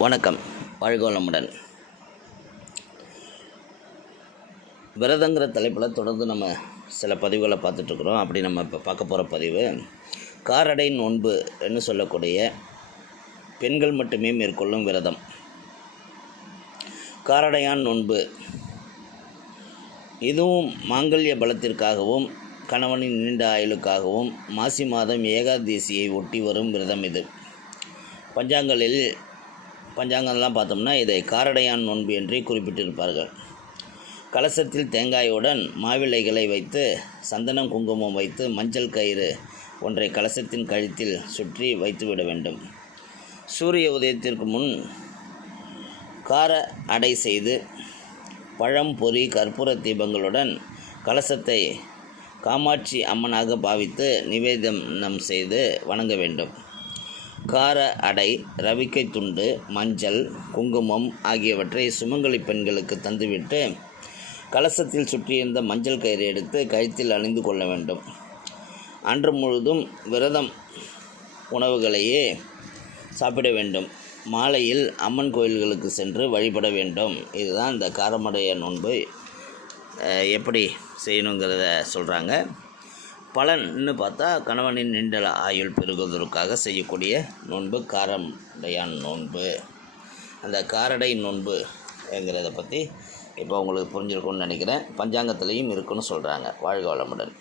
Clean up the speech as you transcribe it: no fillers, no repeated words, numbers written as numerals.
வணக்கம். வாழ்க வளமுடன். விரதங்கிற தலைப்பில் தொடர்ந்து நம்ம சில பதிவுகளை பார்த்துட்ருக்குறோம். அப்படி நம்ம இப்போ பார்க்க போகிற பதிவு காரடை நோன்பு என்று சொல்லக்கூடிய பெண்கள் மட்டுமே மேற்கொள்ளும் விரதம். காரடையான் நோன்பு இதுவும் மாங்கல்ய பலத்திற்காகவும் கணவனின் நீண்ட ஆயுளுக்காகவும் மாசி மாதம் ஏகாதசியை ஒட்டி வரும் விரதம் இது. பஞ்சாங்கம்லாம் பார்த்தோம்னா இதை காரடையான் நோன்பு என்றே குறிப்பிட்டிருப்பார்கள். கலசத்தில் தேங்காயுடன் மாவிளைகளை வைத்து சந்தனம் குங்குமம் வைத்து மஞ்சள் கயிறு ஒன்றை கலசத்தின் கழுத்தில் சுற்றி வைத்துவிட வேண்டும். சூரிய உதயத்திற்கு முன் கார அடை செய்து பழம் பொறி கற்பூர தீபங்களுடன் கலசத்தை காமாட்சி அம்மனாக பாவித்து நிவேதனம் செய்து வணங்க வேண்டும். கார அடை, ரவிக்கை துண்டு, மஞ்சள், குங்குமம் ஆகியவற்றை சுமங்கலி பெண்களுக்கு தந்துவிட்டு கலசத்தில் சுற்றியிருந்த மஞ்சள் கயிறு எடுத்து கழுத்தில் அணிந்து கொள்ள வேண்டும். அன்று முழுதும் விரதம் உணவுகளையே சாப்பிட வேண்டும். மாலையில் அம்மன் கோயில்களுக்கு சென்று வழிபட வேண்டும். இதுதான் இந்த காரமடைய நோன்பு எப்படி செய்யணுங்கிறத சொல்கிறாங்க. பலன்னு பார்த்தா கணவனின் நீண்ட ஆயுள் பெருகுவதற்காக செய்யக்கூடிய நோன்பு காரடையான் நோன்பு. அந்த காரடை நோன்பு என்கிறத பற்றி இப்போ உங்களுக்கு புரிஞ்சிருக்கும்னு நினைக்கிறேன். பஞ்சாங்கத்திலையும் இருக்குன்னு சொல்கிறாங்க. வாழ்க வளமுடன்.